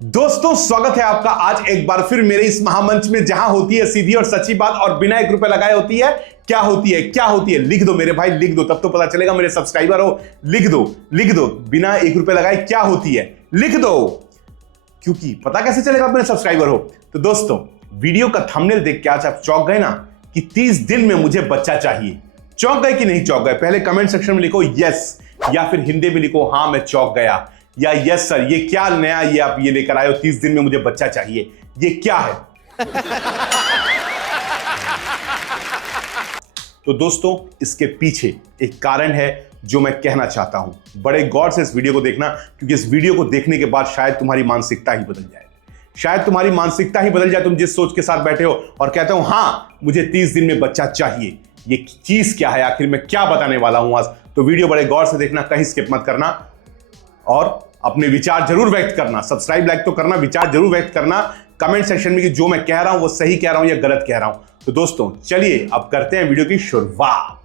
दोस्तों स्वागत है आपका आज एक बार फिर मेरे इस महामंच में, जहां होती है सीधी और सच्ची बात और बिना 1 रुपए लगाए होती है। क्या होती है, क्या होती है? लिख दो मेरे भाई, लिख दो, तब तो पता चलेगा मेरे सब्सक्राइबर हो। लिख दो बिना 1 रुपए लगाए क्या होती है, लिख दो, क्योंकि पता कैसे चलेगा मेरे सब्सक्राइबर हो। तो दोस्तों वीडियो का थंबनेल देख के आज आप चौंक गए ना कि 30 दिन में मुझे बच्चा चाहिए। चौंक गए कि नहीं चौंक गए? पहले कमेंट सेक्शन में लिखो यस, या फिर हिंदी में लिखो हाँ मैं चौंक गया, या यस सर ये क्या नया ये आप ये लेकर आए हो, 30 दिन में मुझे बच्चा चाहिए, ये क्या है? तो दोस्तों इसके पीछे एक कारण है जो मैं कहना चाहता हूं। बड़े गौर से इस वीडियो को देखना, क्योंकि इस वीडियो को देखने के बाद शायद तुम्हारी मानसिकता ही बदल जाए। शायद तुम्हारी मानसिकता ही बदल जाए। तुम जिस सोच के साथ बैठे हो और कहते हो हाँ मुझे 30 दिन में बच्चा चाहिए, ये चीज क्या है, आखिर मैं क्या बताने वाला हूं आज। तो वीडियो बड़े गौर से देखना, कहीं स्किप मत करना और अपने विचार जरूर व्यक्त करना। सब्सक्राइब लाइक तो करना, विचार जरूर व्यक्त करना कमेंट सेक्शन में कि जो मैं कह रहा हूं वो सही कह रहा हूं या गलत कह रहा हूं। तो दोस्तों चलिए अब करते हैं वीडियो की शुरुआत।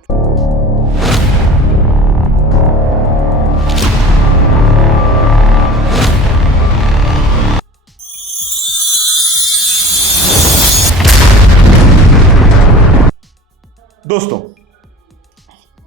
दोस्तों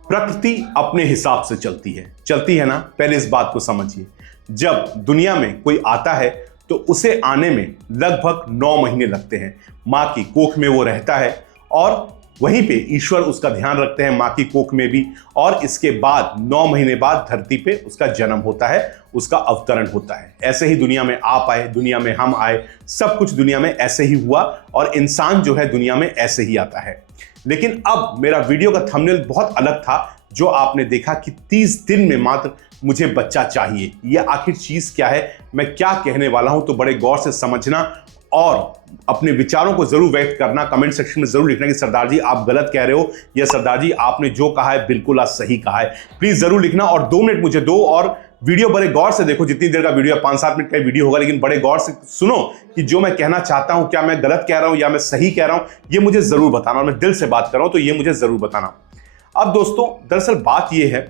प्रकृति अपने हिसाब से चलती है ना। पहले इस बात को समझिए, जब दुनिया में कोई आता है तो उसे आने में लगभग 9 महीने लगते हैं। मां की कोख में वो रहता है और वहीं पे ईश्वर उसका ध्यान रखते हैं, मां की कोख में भी। और इसके बाद 9 महीने बाद धरती पे उसका जन्म होता है, उसका अवतरण होता है। ऐसे ही दुनिया में आप आए, दुनिया में हम आए, सब कुछ दुनिया में ऐसे ही हुआ और इंसान जो है दुनिया में ऐसे ही आता है। लेकिन अब मेरा वीडियो का थंबनेल बहुत अलग था, जो आपने देखा कि 30 दिन में मात्र मुझे बच्चा चाहिए। यह आखिर चीज क्या है, मैं क्या कहने वाला हूं, तो बड़े गौर से समझना और अपने विचारों को जरूर व्यक्त करना। कमेंट सेक्शन में जरूर लिखना कि सरदार जी आप गलत कह रहे हो, या सरदार जी आपने जो कहा है बिल्कुल आज सही कहा है। प्लीज जरूर लिखना और 2 मिनट मुझे दो और वीडियो बड़े गौर से देखो। जितनी देर का वीडियो, 5-7 मिनट का वीडियो होगा, लेकिन बड़े गौर से सुनो कि जो मैं कहना चाहता हूं क्या मैं गलत कह रहा हूं या मैं सही कह रहा हूं, ये मुझे जरूर बताना। और मैं दिल से बात कर रहा हूं तो ये मुझे जरूर बताना। अब दोस्तों दरअसल बात यह है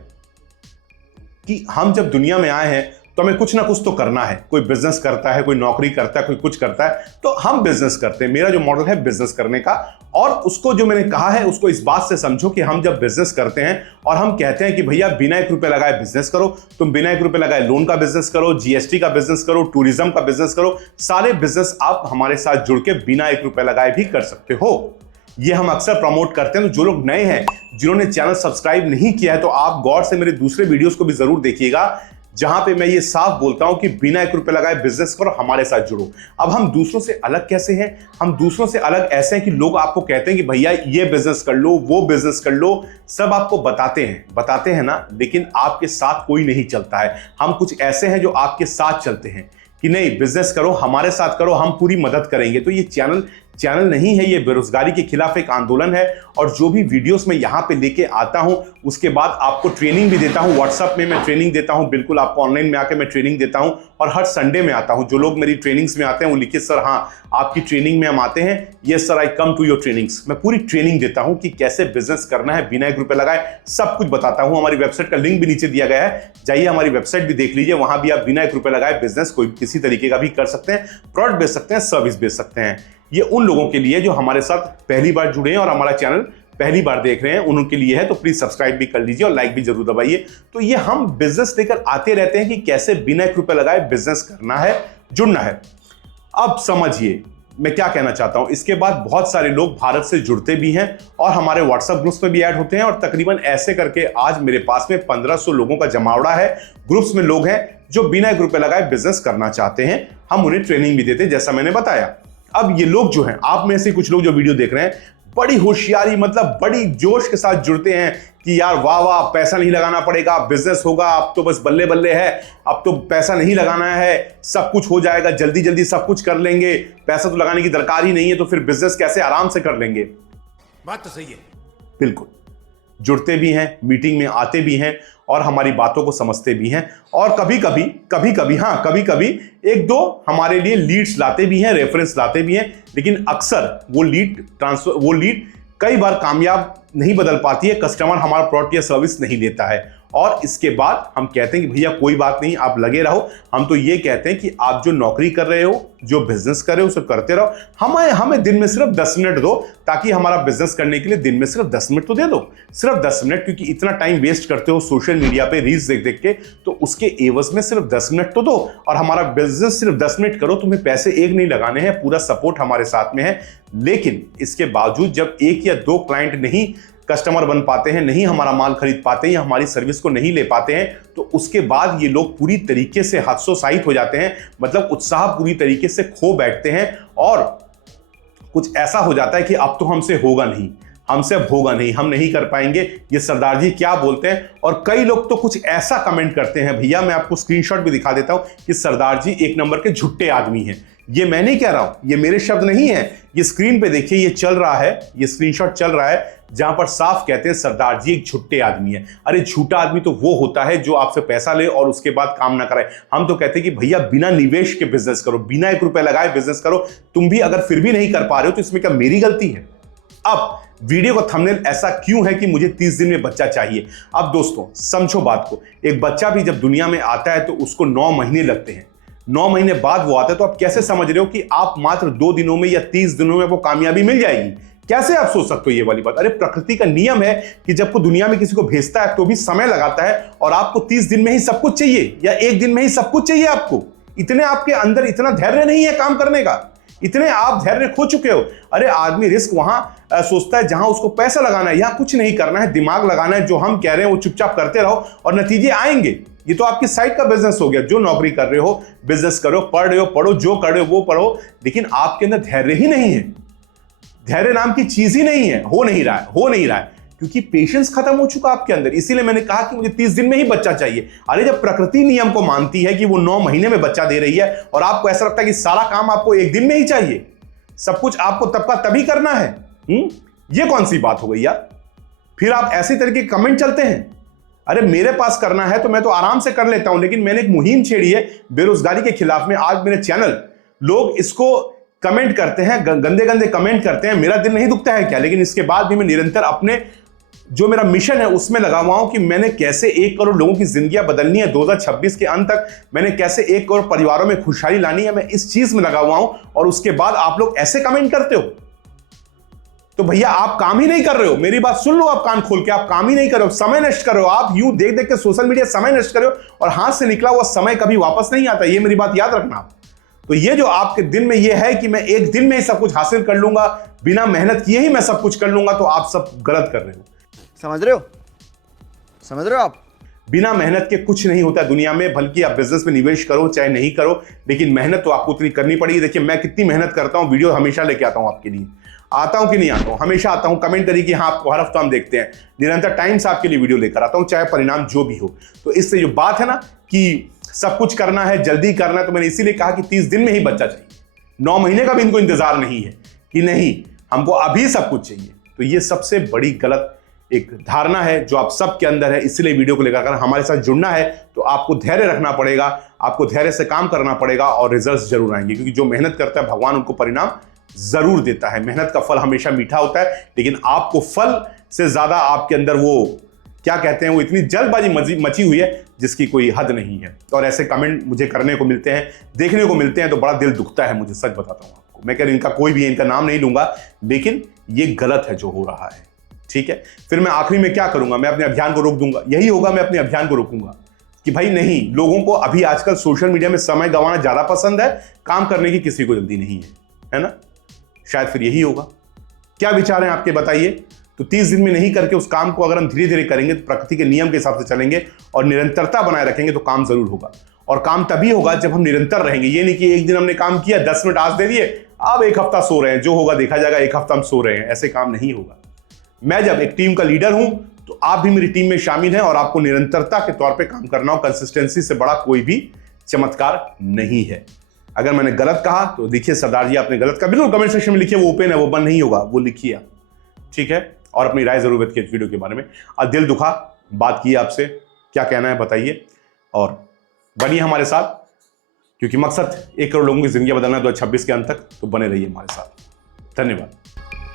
कि हम जब दुनिया में आए हैं तो हमें कुछ ना कुछ तो करना है। कोई बिजनेस करता है, कोई नौकरी करता है, कोई कुछ करता है, तो हम बिजनेस करते हैं। मेरा जो मॉडल है बिजनेस करने का, और उसको जो मैंने कहा है उसको इस बात से समझो कि हम जब बिजनेस करते हैं और हम कहते हैं कि भैया बिना 1 रुपए लगाए बिजनेस करो, तुम बिना 1 रुपए लगाए लोन का बिजनेस करो, जीएसटी का बिजनेस करो, टूरिज्म का बिजनेस करो, सारे बिजनेस आप हमारे साथ जुड़ के बिना 1 रुपए लगाए भी कर सकते हो। ये हम अक्सर प्रमोट करते हैं। तो जो लोग नए हैं, जिन्होंने चैनल सब्सक्राइब नहीं किया है, तो आप गौर से मेरे दूसरे वीडियोस को भी जरूर देखिएगा, जहां पे मैं ये साफ बोलता हूं कि बिना 1 रुपए लगाए बिजनेस करो, हमारे साथ जुड़ो। अब हम दूसरों से अलग कैसे हैं? हम दूसरों से अलग ऐसे हैं कि लोग आपको कहते हैं कि भैया ये बिजनेस कर लो, वो बिजनेस कर लो, सब आपको बताते हैं ना, लेकिन आपके साथ कोई नहीं चलता है। हम कुछ ऐसे हैं जो आपके साथ चलते हैं कि नहीं बिजनेस करो, हमारे साथ करो, हम पूरी मदद करेंगे। तो ये चैनल नहीं है, ये बेरोजगारी के खिलाफ एक आंदोलन है। और जो भी वीडियोस मैं यहाँ पे लेके आता हूँ, उसके बाद आपको ट्रेनिंग भी देता हूँ। व्हाट्सएप में मैं ट्रेनिंग देता हूँ, बिल्कुल आपको ऑनलाइन में आके मैं ट्रेनिंग देता हूँ। और हर संडे में आता हूँ। जो लोग मेरी ट्रेनिंग्स में आते हैं वो लिखिए सर हाँ आपकी ट्रेनिंग में हम आते हैं, yes sir I come to your trainings. मैं पूरी ट्रेनिंग देता हूँ कि कैसे बिजनेस करना है बिना 1 रुपए लगाए, सब कुछ बताता हूँ। हमारी वेबसाइट का लिंक भी नीचे दिया गया है, जाइए हमारी वेबसाइट भी देख लीजिए। वहां भी आप बिना 1 रुपए लगाए बिजनेस कोई किसी तरीके का भी कर सकते हैं, प्रोडक्ट बेच सकते हैं, सर्विस बेच सकते हैं। ये उन लोगों के लिए जो हमारे साथ पहली बार जुड़े हैं और हमारा चैनल पहली बार देख रहे हैं, उनके लिए है। तो प्लीज सब्सक्राइब भी कर लीजिए और लाइक भी जरूर दबाइए। तो ये हम बिजनेस लेकर आते रहते हैं कि कैसे बिना 1 रुपए लगाए बिजनेस करना है, जुड़ना है। अब समझिए मैं क्या कहना चाहता हूं। इसके बाद बहुत सारे लोग भारत से जुड़ते भी हैं और हमारे व्हाट्सएप ग्रुप्स में भी ऐड होते हैं। और तकरीबन ऐसे करके आज मेरे पास में 1500 लोगों का जमावड़ा है। ग्रुप्स में लोग हैं जो बिना 1 रुपए लगाए बिजनेस करना चाहते हैं। हम उन्हें ट्रेनिंग भी देते हैं, जैसा मैंने बताया। अब ये लोग जो हैं, आप में से कुछ लोग जो वीडियो देख रहे हैं, बड़ी होशियारी मतलब बड़ी जोश के साथ जुड़ते हैं कि यार वाह वाह पैसा नहीं लगाना पड़ेगा, बिजनेस होगा, अब तो बस बल्ले बल्ले है, अब तो पैसा नहीं लगाना है, सब कुछ हो जाएगा, जल्दी जल्दी सब कुछ कर लेंगे, पैसा तो लगाने की दरकार ही नहीं है, तो फिर बिजनेस कैसे आराम से कर लेंगे। बात तो सही है। बिल्कुल जुड़ते भी हैं, मीटिंग में आते भी हैं और हमारी बातों को समझते भी हैं। और कभी कभी 1-2 हमारे लिए लीड्स लाते भी हैं, रेफरेंस लाते भी हैं। लेकिन अक्सर वो लीड कई बार कामयाब नहीं बदल पाती है, कस्टमर हमारा प्रोडक्ट या सर्विस नहीं लेता है। और इसके बाद हम कहते हैं कि भैया कोई बात नहीं, आप लगे रहो। हम तो ये कहते हैं कि आप जो नौकरी कर रहे हो, जो बिजनेस कर रहे हो, उसे करते रहो। हमें दिन में सिर्फ 10 मिनट दो, ताकि हमारा बिजनेस करने के लिए दिन में सिर्फ 10 मिनट तो दे दो, सिर्फ 10 मिनट, क्योंकि इतना टाइम वेस्ट करते हो सोशल मीडिया पे रील्स देख देख के, तो उसके एवज में सिर्फ 10 मिनट तो दो और हमारा बिजनेस सिर्फ 10 मिनट करो। तुम्हें पैसे एक नहीं लगाने हैं, पूरा सपोर्ट हमारे साथ में है। लेकिन इसके बावजूद जब 1 या 2 क्लाइंट नहीं कस्टमर बन पाते हैं, नहीं हमारा माल खरीद पाते हैं या हमारी सर्विस को नहीं ले पाते हैं, तो उसके बाद ये लोग पूरी तरीके से हतोत्साहित हो जाते हैं, मतलब उत्साह पूरी तरीके से खो बैठते हैं और कुछ ऐसा हो जाता है कि अब तो हमसे होगा नहीं, हमसे अब होगा नहीं, हम नहीं कर पाएंगे, ये सरदार जी क्या बोलते हैं। और कई लोग तो कुछ ऐसा कमेंट करते हैं, भैया मैं आपको स्क्रीनशॉट भी दिखा देता हूं कि सरदार जी 1 नंबर के झुट्टे आदमी हैं। ये मैं नहीं कह रहा हूं, ये मेरे शब्द नहीं है, ये स्क्रीन पे देखिए, ये चल रहा है, ये स्क्रीनशॉट चल रहा है, जहां पर साफ कहते हैं सरदार जी एक झुट्टे आदमी है। अरे झूठा आदमी तो वो होता है जो आपसे पैसा ले और उसके बाद काम ना करे। हम तो कहते हैं कि भैया बिना निवेश के बिजनेस करो, बिना 1 रुपए लगाए बिजनेस करो। तुम भी अगर फिर भी नहीं कर पा रहे हो तो इसमें क्या मेरी गलती है? अब वीडियो का थंबनेल ऐसा क्यों है कि मुझे 30 दिन में बच्चा चाहिए? अब दोस्तों समझो बात को, एक बच्चा भी जब दुनिया में आता है तो उसको 9 महीने लगते हैं, 9 महीने बाद वो आता है। तो आप कैसे समझ रहे हो कि आप मात्र 2 दिनों में या 30 दिनों में वो कामयाबी मिल जाएगी? कैसे आप सोच सकते हो ये वाली बात? अरे प्रकृति का नियम है कि जब को दुनिया में किसी को भेजता है तो भी समय लगाता है, और आपको 30 दिन में ही सब कुछ चाहिए या 1 दिन में ही सब कुछ चाहिए आपको? इतने आपके अंदर इतना धैर्य नहीं है काम करने का, इतने आप धैर्य खो चुके हो। अरे आदमी रिस्क वहां सोचता है जहां उसको पैसा लगाना है, या कुछ नहीं करना है, दिमाग लगाना है। जो हम कह रहे हैं वो चुपचाप करते रहो और नतीजे आएंगे। ये तो आपकी साइड का बिजनेस हो गया। जो नौकरी कर रहे हो बिजनेस करो, पढ़ रहे हो पढ़ो, जो कर रहे हो वो पढ़ो, लेकिन आपके अंदर धैर्य ही नहीं है। धैर्य नाम की चीज ही नहीं है, हो नहीं रहा है क्योंकि पेशेंस खत्म हो चुका आपके अंदर। इसीलिए मैंने कहा कि मुझे 30 दिन में ही बच्चा चाहिए। अरे जब प्रकृति नियम को मानती है कि वो 9 महीने में बच्चा दे रही है और आपको ऐसा लगता है कि सारा काम आपको 1 दिन में ही चाहिए, सब कुछ आपको तब का तभी करना है, ये कौन सी बात हो गई यार? फिर आप ऐसे तरीके कमेंट चलते हैं। अरे मेरे पास करना है तो मैं तो आराम से कर लेता हूं, लेकिन मैंने एक मुहिम छेड़ी है बेरोजगारी के खिलाफ में। आज मेरे चैनल लोग इसको कमेंट करते हैं, गंदे गंदे कमेंट करते हैं, मेरा दिल नहीं दुखता है क्या? लेकिन इसके बाद भी मैं निरंतर अपने जो मेरा मिशन है उसमें लगा हुआ हूं कि मैंने कैसे 1 करोड़ लोगों की जिंदगियां बदलनी है 2026 के अंत तक, मैंने कैसे 1 करोड़ परिवारों में खुशहाली लानी है। मैं इस चीज में लगा हुआ हूं और उसके बाद आप लोग ऐसे कमेंट करते हो तो भैया आप काम ही नहीं कर रहे हो। मेरी बात सुन लो, आप कान खोल के, आप काम ही नहीं कर रहे हो, समय नष्ट कर रहे हो। आप यूं देख देख के सोशल मीडिया समय नष्ट कर रहे हो और हाथ से निकला हुआ समय कभी वापस नहीं आता। ये मेरी बात याद रखना आप। तो ये जो आपके दिन में ये है कि मैं 1 दिन में ही सब कुछ हासिल कर लूंगा, बिना मेहनत किए ही मैं सब कुछ कर लूंगा, तो आप सब गलत कर रहे हो। समझ रहे हो आप? बिना मेहनत के कुछ नहीं होता दुनिया में, बल्कि आप बिजनेस में निवेश करो चाहे नहीं करो, लेकिन मेहनत तो आपको उतनी करनी पड़ेगी। देखिए मैं कितनी मेहनत करता हूं, वीडियो हमेशा लेके आता हूं आपके लिए, आता हूं कि नहीं आता हूं? हमेशा आता हूं। कमेंट करिए कि हाँ आपको हर हफ्ता हम देखते हैं, निरंतर टाइम से आपके लिए वीडियो लेकर आता हूं, चाहे परिणाम जो भी हो। तो इससे जो बात है ना कि सब कुछ करना है, जल्दी करना है, तो मैंने इसीलिए कहा कि 30 दिन में ही बच्चा चाहिए। 9 महीने का भी इनको इंतजार नहीं है कि नहीं हमको अभी सब कुछ चाहिए। तो ये सबसे बड़ी गलत एक धारणा है जो आप सबके अंदर है। इसलिए वीडियो को लेकर हमारे साथ जुड़ना है तो आपको धैर्य रखना पड़ेगा, आपको धैर्य से काम करना पड़ेगा और रिजल्ट्स जरूर आएंगे, क्योंकि जो मेहनत करता है भगवान उनको परिणाम जरूर देता है। मेहनत का फल हमेशा मीठा होता है, लेकिन आपको फल से ज्यादा आपके अंदर वो क्या कहते हैं, वो इतनी जल्दबाजी मची हुई है जिसकी कोई हद नहीं है। और ऐसे कमेंट मुझे करने को मिलते हैं, देखने को मिलते हैं, तो बड़ा दिल दुखता है मुझे, सच बताता हूं आपको। मैं कह रहा इनका कोई भी इनका नाम नहीं लूंगा, लेकिन ये गलत है जो हो रहा है, ठीक है। फिर मैं आखिरी में क्या करूंगा? मैं अपने अभियान को रोक दूंगा। यही होगा, मैं अपने अभियान को रोकूंगा कि भाई नहीं, लोगों को अभी आजकल सोशल मीडिया में समय गंवाना ज्यादा पसंद है, काम करने की किसी को जल्दी नहीं है ना? शायद फिर यही होगा। क्या विचार है आपके, बताइए। तो 30 दिन में नहीं करके उस काम को अगर हम धीरे धीरे करेंगे, तो प्रकृति के नियम के हिसाब से चलेंगे और निरंतरता बनाए रखेंगे, तो काम जरूर होगा। और काम तभी होगा जब हम निरंतर रहेंगे। ये नहीं कि एक दिन हमने काम किया, 10 मिनट आज दे दिए, अब 1 हफ्ता सो रहे हैं, जो होगा देखा जाएगा, 1 हफ्ता हम सो रहे हैं, ऐसे काम नहीं होगा। मैं जब एक टीम का लीडर हूं तो आप भी मेरी टीम में शामिल हैं और आपको निरंतरता के तौर पे काम करना हो। कंसिस्टेंसी से बड़ा कोई भी चमत्कार नहीं है। अगर मैंने गलत कहा तो देखिए सरदार जी आपने गलत कहा, बिल्कुल कमेंट सेक्शन में लिखिए, वो ओपन है, वो बंद नहीं होगा, वो लिखिए आप, ठीक है। और अपनी राय जरूर व्यक्त कीजिए वीडियो के बारे में। और दिल दुखा बात की आपसे, क्या कहना है बताइए और बनिए हमारे साथ, क्योंकि मकसद 1 करोड़ लोगों की जिंदगी बदलना है 2026 के अंत तक। तो बने रहिए हमारे साथ। धन्यवाद।